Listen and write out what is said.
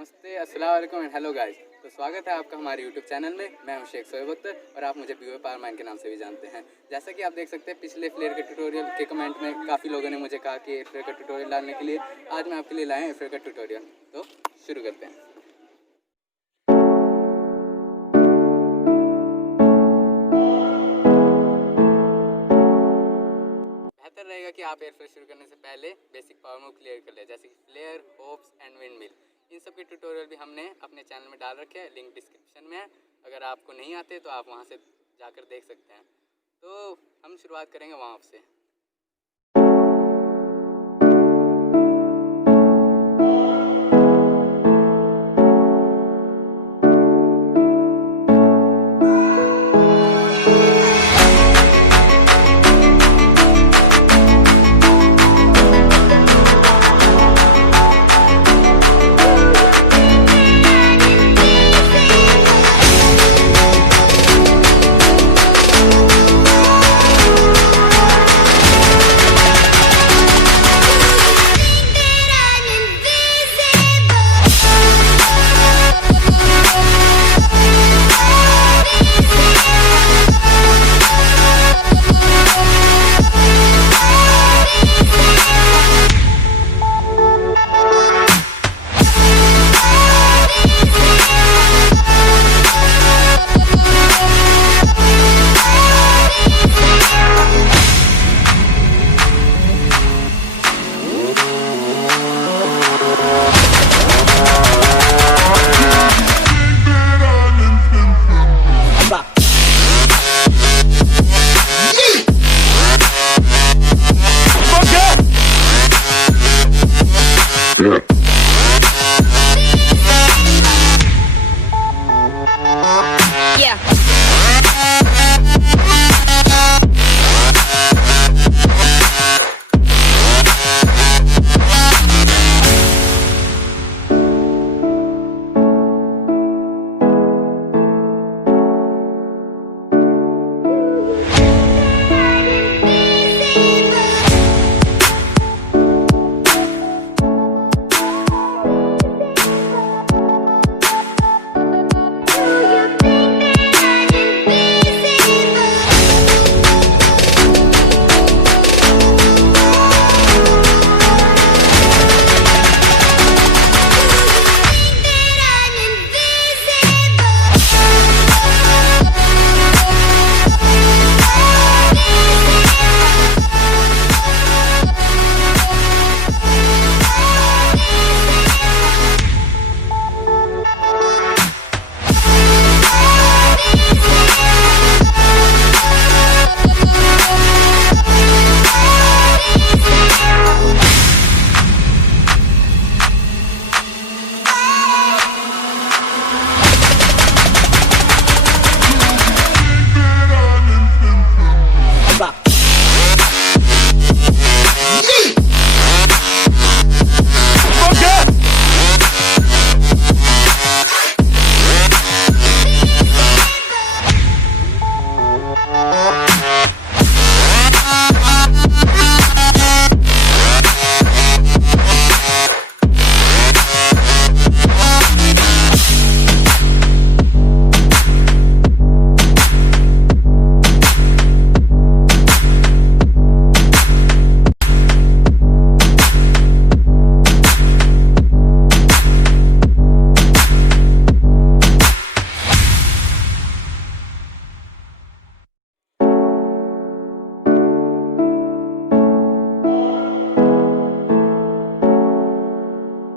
नमस्ते, अस्सलाम वालेकुम एंड हेलो गाइस। तो स्वागत है आपका हमारे यूट्यूब चैनल में। मैं हूं शेख शोएब अख्तर और आप मुझे Bboy Powermine के नाम से भी जानते हैं। जैसा कि आप देख सकते हैं पिछले फ्लेयर के ट्यूटोरियल के कमेंट में काफ़ी लोगों ने मुझे कहा कि एयरफ्लेयर का ट्यूटोरियल डालने के लिए आज मैं आपके लिए लाया एयरफ्लेयर का ट्यूटोरियल। तो शुरू करते हैं। बेहतर रहेगा कि आप एयरफ्लेयर शुरू करने से पहले बेसिक पावर मूव क्लियर कर ले, जैसे कि फ्लेयर, होप्स एंड विंडमिल। इन सब के ट्यूटोरियल भी हमने अपने चैनल में डाल रखे हैं, लिंक डिस्क्रिप्शन में है। अगर आपको नहीं आते तो आप वहां से जाकर देख सकते हैं। तो हम शुरुआत करेंगे वहाँ से।